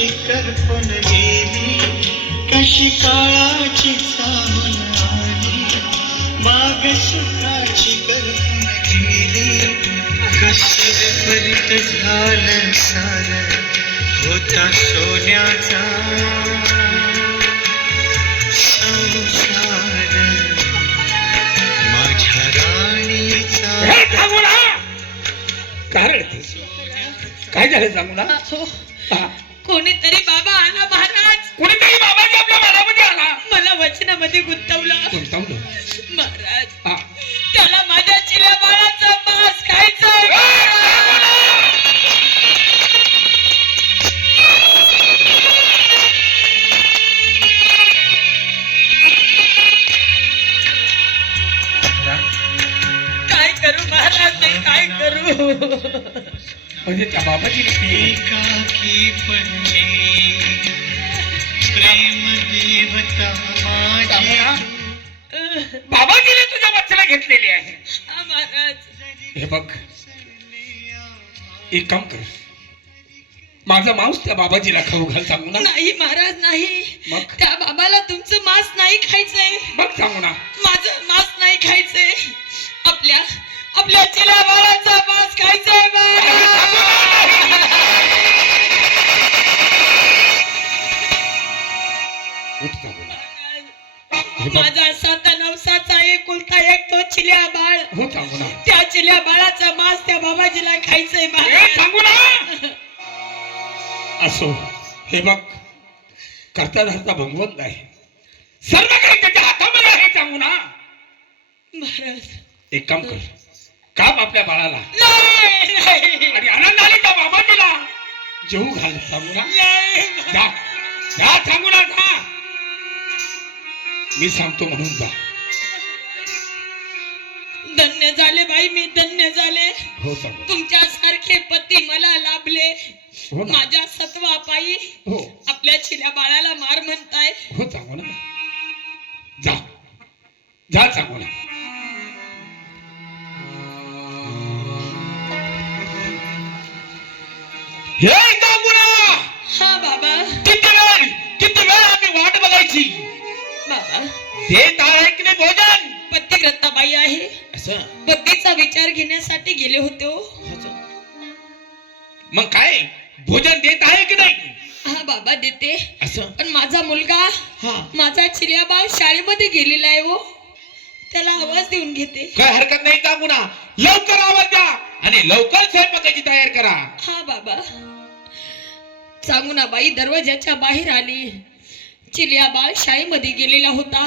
काळाची करपून गेली. कशी काळाची चाहून आली. बाग सुखाची करपून गेली कशी विपरीत झालं सार होता सोन्याचा. संसार माझ्या राणीचा. हे सांगू ना. काय झालं सांगू ना? हा. कोणीतरी बाबा आला महाराज. कोणीतरी बाबाजी आपल्या मनामध्ये आला. मला वचनामध्ये गुंतवलं. गुंतवलं? महाराज हा. त्याला माझ्या चिल्या बाळाचा मांस खायचं काय करू महाराज मी काय करू? म्हणजे त्या बाबाजी एकाकी पडले प्रेम देवता बाबाजीने तुझ्या बच्चाला घेतलेली आहे. हा, महाराज हे बघ एक काम कर. माझा मांस त्या बाबाजीला खाऊ घाल सांगू ना. नाही महाराज नाही. मग? त्या बाबाला तुमचं मांस नाही खायचंय. बघ सांगू ना. माझं मांस नाही खायचंय. आपल्या आपल्या चिला बाळाचा मांस खायचंय माझा साता नवसाचा एकुलता एक तो चिल्या बाळ. हो सांगू ना त्या चिल्या बाळाचा मांस त्या बाबाजीला खायचंय सांगू ना. असो. हे बघ. करता धरता भगवंत आहे. सर्व काही त्याच्या हातामध्ये आहे सांगू ना. महाराज. एक काम कर. काम आपल्या बाळाला. नाही नाही. आणि आनंदाने त्या बाबाजीला. जेवू घाल सांगू ना. नाही. जा. जा सांगू ना जा. मी सांगतो म्हणून जा. धन्य झाले बाई मी धन्य झाले. हो सांगू. तुमच्या सारखे पती मला लाभले. हो ना. माझ्या सत्वा पायी हो. आपल्या चिल्या बाळाला मार म्हणताय. हो सांगू ना. जा. जा सांगू ना. हे ना हा बाबा. किती वेळ किती वेळ आम्ही वाट बघायची? बाबा देत आहे की नाही भोजन? बाई आहे. असं? पतीचा विचार घेण्यासाठी गेले होते हो. मग काय? भोजन देत आहे की नाही? हा बाबा देते. असं? पण माझा मुलगा हा. माझा चिर्याबाळ शाळेमध्ये गेलेला आहे हो. त्याला आवाज देऊन घेते. काय हरकत नाही सांगू ना लवकर आवाज द्या आणि लवकर स्वयंपाकाची तयार करा. हा बाबा. सांगू ना बाई दरवाजाच्या बाहेर आली. चिलियाबाळ शाळेमध्ये गेलेला होता.